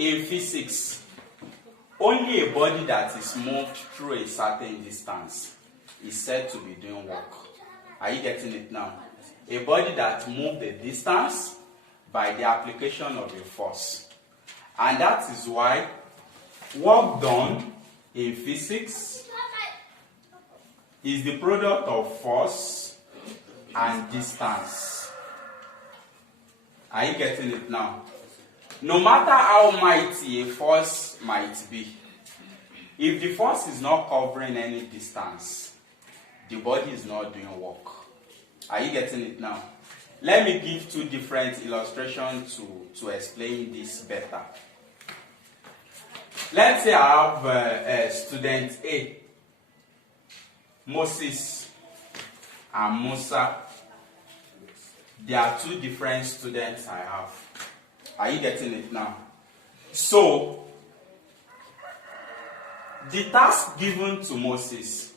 In physics, only a body that is moved through a certain distance is said to be doing work. Are you getting it now? A body that moved a distance by the application of a force. And that is why work done in physics is the product of force and distance. Are you getting it now? No matter how mighty a force might be, if the force is not covering any distance, the body is not doing work. Are you getting it now? Let me give two different illustrations to explain this better. Let's say I have a student A, Moses and Musa. There are two different students I have. Are you getting it now? So, the task given to Moses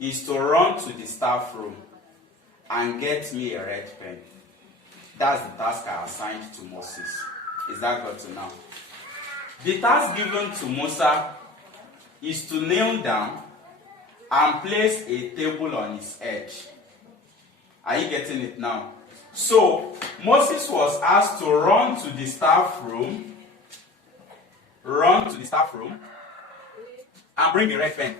is to run to the staff room and get me a red pen. That's the task I assigned to Moses. Is that good to know? The task given to Musa is to kneel down and place a table on his edge. Are you getting it now? So, Moses was asked to run to the staff room, and bring a red pen.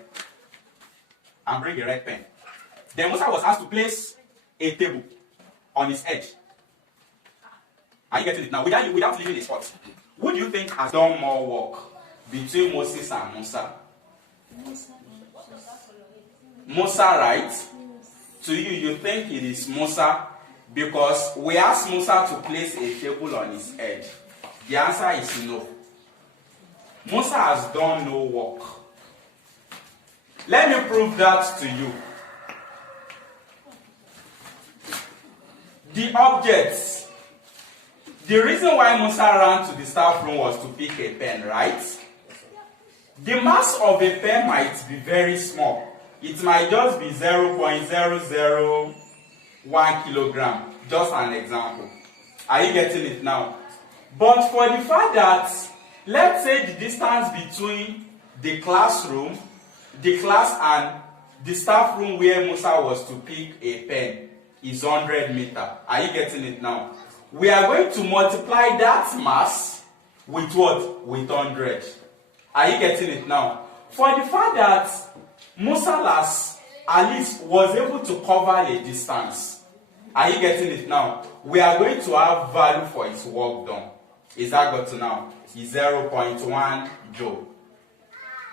Then Musa was asked to place a table on his edge. Are you getting it now? Without leaving the spot. Who do you think has done more work between Moses and Musa? Musa, right? To you think it is Musa because we asked Musa to place a table on his edge. The answer is no. Musa has done no work. Let me prove that to you. The objects. The reason why Musa ran to the staff room was to pick a pen, right? The mass of a pen might be very small. It might just be 0.001 kilogram. Just an example. Are you getting it now? But for the fact that, let's say the distance between the class and the staff room where Musa was to pick a pen is 100 meters. Are you getting it now? We are going to multiply that mass with what? With 100. Are you getting it now? For the fact that Musa at least was able to cover a distance. Are you getting it now? We are going to have value for his work done. Is that good to now? Is 0.1 joule.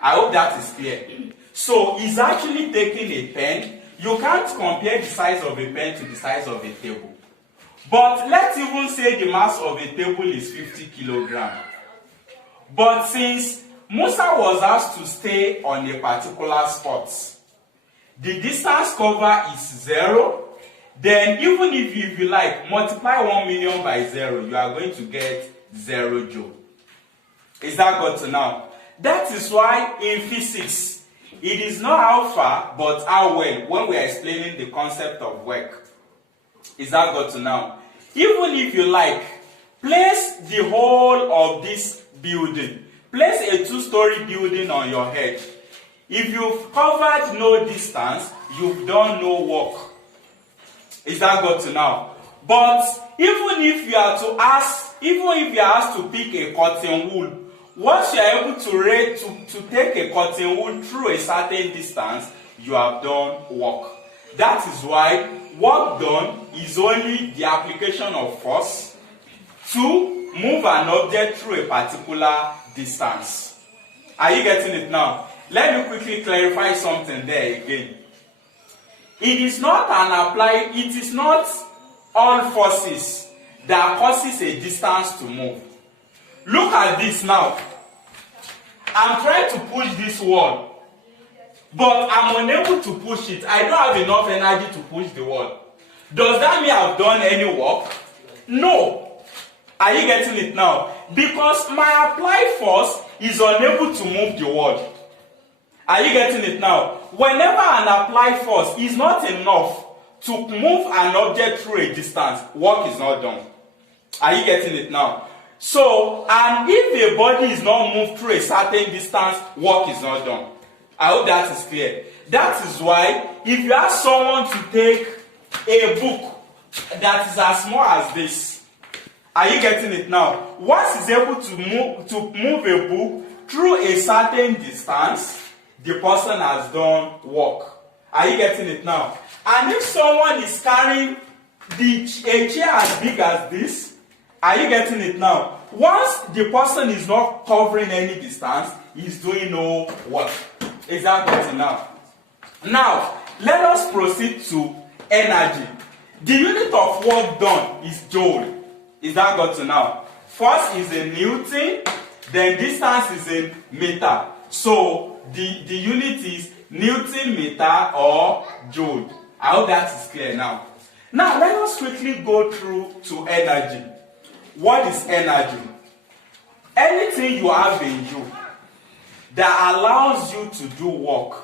I hope that is clear. So he's actually taking a pen. You can't compare the size of a pen to the size of a table. But let's even say the mass of a table is 50 kilograms. But since Musa was asked to stay on a particular spot, the distance covered is 0. Then even if you like, multiply 1 million by 0, you are going to get 0 joule. Is that good to know? That is why in physics, it is not how far, but how well when we are explaining the concept of work. Is that good to know? Even if you like, place the whole of this building. Place a 2-story building on your head. If you've covered no distance, you've done no work. Is that good to know? But even if you are asked to pick a cotton wool, once you are able to take a cotton wool through a certain distance, you have done work. That is why work done is only the application of force to move an object through a particular distance. Are you getting it now? Let me quickly clarify something there again. It is not all forces that causes a distance to move. Look at this now. I'm trying to push this wall, but I'm unable to push it. I don't have enough energy to push the wall. Does that mean I've done any work? No. Are you getting it now? Because my applied force is unable to move the wall. Are you getting it now? Whenever an applied force is not enough to move an object through a distance, work is not done. Are you getting it now? So, and if a body is not moved through a certain distance, work is not done. I hope that is clear. That is why if you ask someone to take a book that is as small as this, are you getting it now? Once he's able to move a book through a certain distance, the person has done work. Are you getting it now? And if someone is carrying a chair as big as this, are you getting it now? Once the person is not covering any distance, he's doing no work. Is that getting now? Now, let us proceed to energy. The unit of work done is joule. Is that got to now? First is in Newton, then distance is in meter. So the unit is Newton meter or joule. I hope that is clear now. Now let us quickly go through to energy. What is energy? Anything you have in you that allows you to do work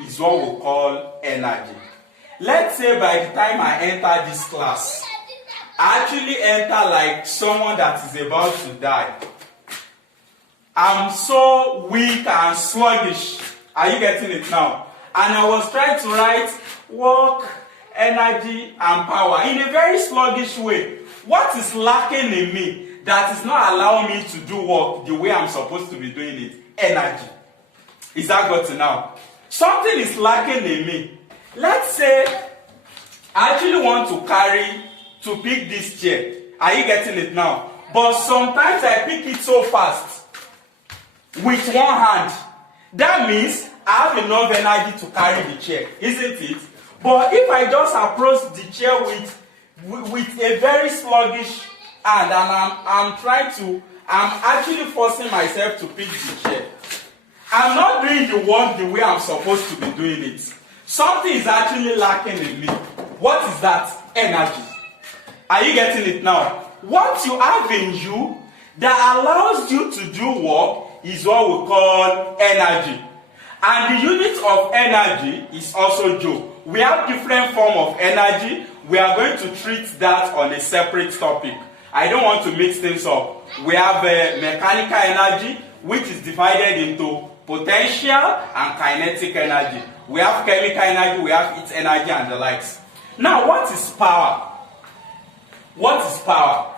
is what we call energy. Let's say by the time I enter this class, I actually enter like someone that is about to die. I'm so weak and sluggish. Are you getting it now? And I was trying to write work, energy, and power in a very sluggish way. What is lacking in me that is not allowing me to do work the way I'm supposed to be doing it? Energy. Is that got to now? Something is lacking in me. Let's say I actually want to pick this chair. Are you getting it now? But sometimes I pick it so fast with one hand. That means I have enough energy to carry the chair, isn't it? But if I just approach the chair with a very sluggish hand and I'm actually forcing myself to pick the chair, I'm not doing the work the way I'm supposed to be doing it. Something is actually lacking in me. What is that? Energy. Are you getting it now? What you have in you that allows you to do work is what we call energy. And the unit of energy is also joule. We have different forms of energy. We are going to treat that on a separate topic. I don't want to mix things up. We have mechanical energy, which is divided into potential and kinetic energy. We have chemical energy, we have heat energy, and the likes. Now, what is power? What is power?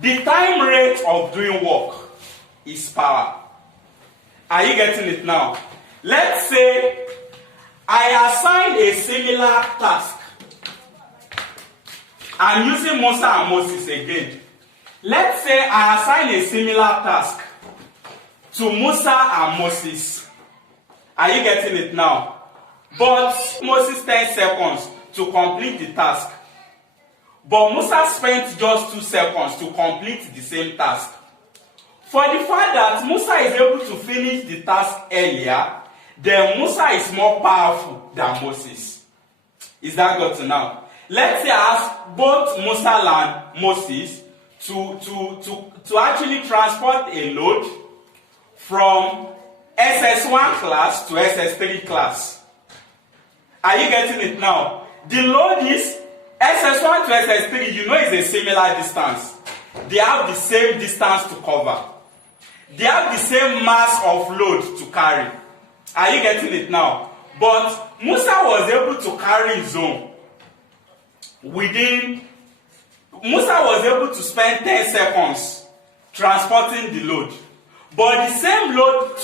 The time rate of doing work is power. Are you getting it now? Let's say I assign a similar task. I'm using Musa and Moses again. Let's say I assign a similar task to Musa and Moses. Are you getting it now? But Moses 10 seconds to complete the task. But Musa spent just 2 seconds to complete the same task. For the fact that Musa is able to finish the task earlier, then Musa is more powerful than Moses. Is that got to now? Let's say I ask both Musa and Moses to actually transport a load from SS1 class to SS3 class. Are you getting it now? The load is SS1 to SS3, you know, is a similar distance. They have the same distance to cover. They have the same mass of load to carry. Are you getting it now? But Musa was able to carry his own Musa was able to spend 10 seconds transporting the load. But the same load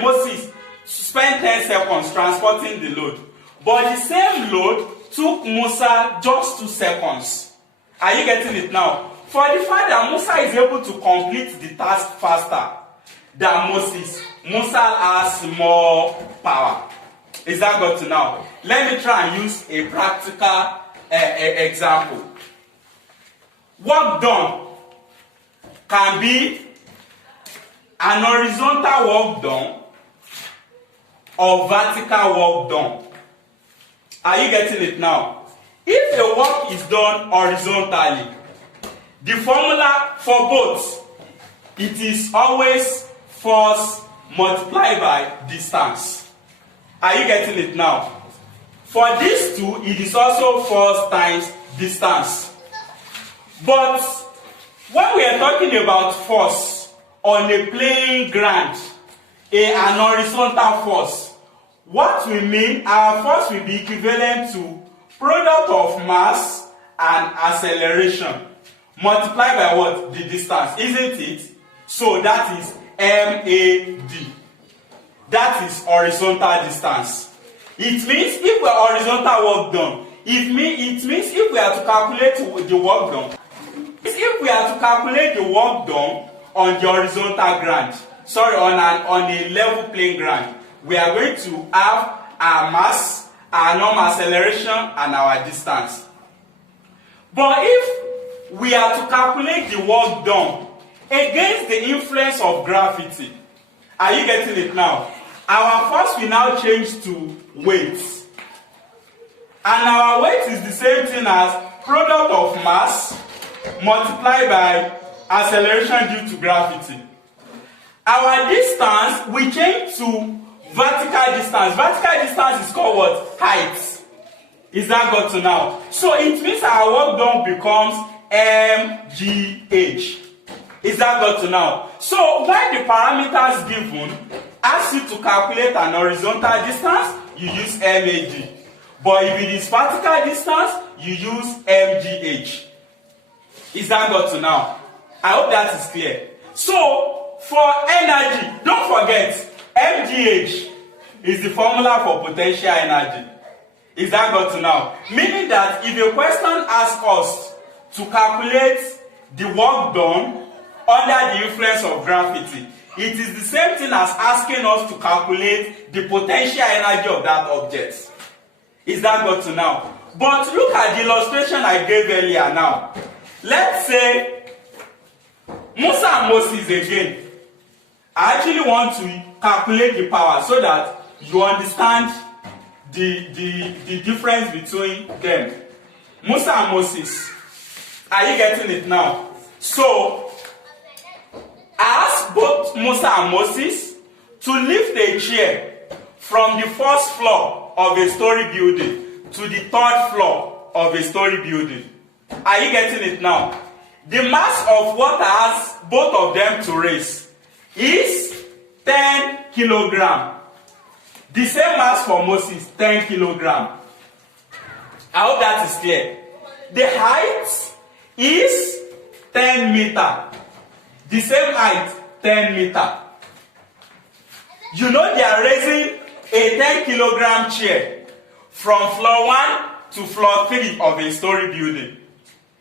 Moses spent 10 seconds transporting the load. But the same load took Musa just 2 seconds. Are you getting it now? For the fact that Musa is able to complete the task faster than Moses, Musa has more power. Is that got to now? Let me try and use a practical example. Work done can be an horizontal work done or vertical work done. Are you getting it now? If the work is done horizontally, the formula for both, it is always force multiplied by distance. Are you getting it now? For these two, it is also force times distance. But When we are talking about force on a playing ground, an horizontal force, what we mean, our force will be equivalent to product of mass and acceleration multiplied by what? The distance, isn't it? So that is MAD. That is horizontal distance. It means if we are horizontal work done, it means if we are to calculate the work done, if we are to calculate the work done on the horizontal ground, on a level playing ground, we are going to have our mass, our normal acceleration, and our distance. But if we are to calculate the work done against the influence of gravity, are you getting it now? Our force will now change to weight. And our weight is the same thing as product of mass multiplied by acceleration due to gravity. Our distance will change to vertical distance. Vertical distance is called what? Height. Is that got to now? So it means our work done becomes mgh. Is that got to now? So when the parameters given ask you to calculate an horizontal distance, you use MAD. But if it is vertical distance, you use MGH. Is that got to now? I hope that is clear. So for energy, don't forget, MGH is the formula for potential energy. Is that got to now? Meaning that if a question asks us to calculate the work done under the influence of gravity, it is the same thing as asking us to calculate the potential energy of that object. Is that got to now? But look at the illustration I gave earlier now. Let's say Musa and Moses again. I actually want to calculate the power so that you understand the difference between them. Musa and Moses. Are you getting it now? So, I asked both Musa and Moses to lift a chair from the first floor of a story building to the third floor of a story building. Are you getting it now? The mass of what I asked both of them to raise is 10 kilogram. The same mass for Moses, 10 kilogram. I hope that is clear. The height is 10 meter. The same height, 10 meter. You know they are raising a 10 kilogram chair from floor 1 to floor 3 of a story building.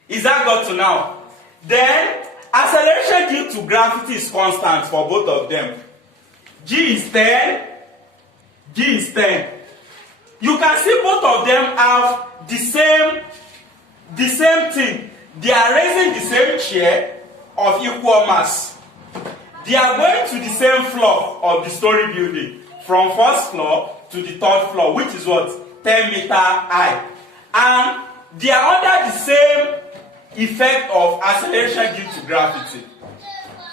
Is that got to now? Then, acceleration due to gravity is constant for both of them. G is 10. G is 10. You can see both of them have the same thing. They are raising the same chair of equal mass. They are going to the same floor of the story building, from first floor to the third floor, which is what? 10 meter high. And they are under the same effect of acceleration due to gravity.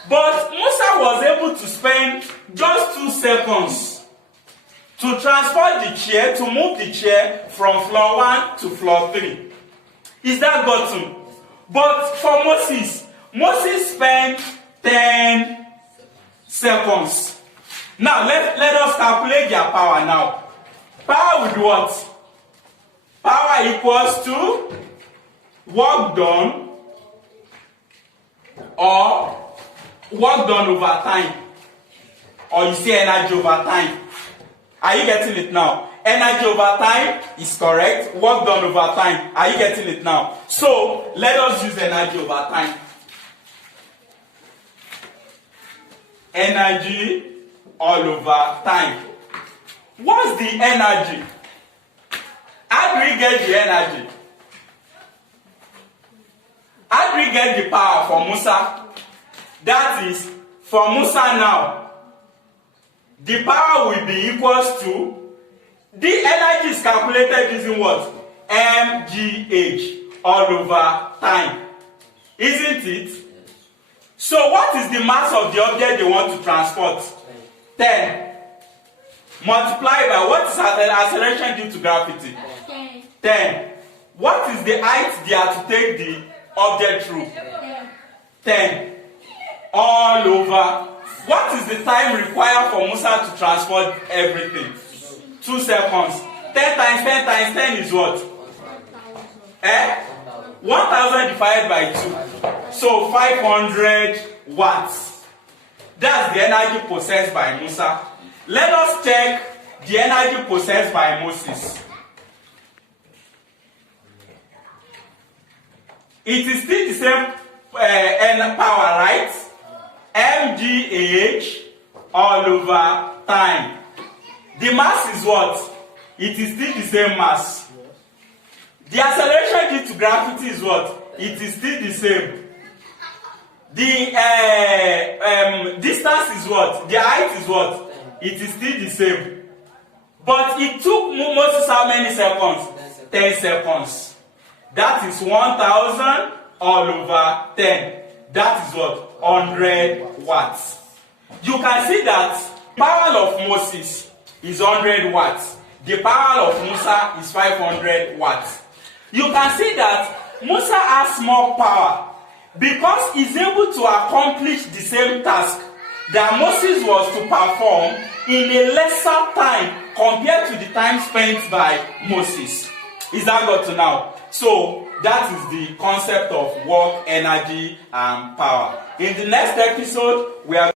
But Musa was able to spend just 2 seconds to transport the chair, to move the chair from floor 1 to floor 3. Is that gotten? But for Moses spent 10 seconds. Now let us calculate their power now. Power with what? Power equals to work done or work done over time. Or you say energy over time. Are you getting it now? Energy over time is correct. Work done over time. Are you getting it now? So let us use energy over time. Energy all over time. What's the energy? How do we get the energy? How do we get the power for Musa? That is, for Musa now, the power will be equals to, the energy is calculated using what? mgh all over time. Isn't it? So what is the mass of the object they want to transport? 10. Multiplied by what is the acceleration due to gravity? 10. What is the height they are to take the object through? 10 all over. What is the time required for Musa to transport everything? 2 seconds. 10 times 10 times 10 is what? 1000 divided by 2. So 500 watts. That's the energy possessed by Musa. Let us check the energy possessed by Moses. It is still the same power, right? mgh all over time. The mass is what? It is still the same mass. The acceleration due to gravity is what? It is still the same. The distance is what? The height is what? It is still the same. But it took Moses how many seconds? 10 seconds. That is 1000 all over 10. That is what? 100 watts. You can see that the power of Moses is 100 watts. The power of Musa is 500 watts. You can see that Musa has more power because he's able to accomplish the same task that Moses was to perform in a lesser time compared to the time spent by Moses. Is that got to now? So that is the concept of work, energy, and power. In the next episode, we are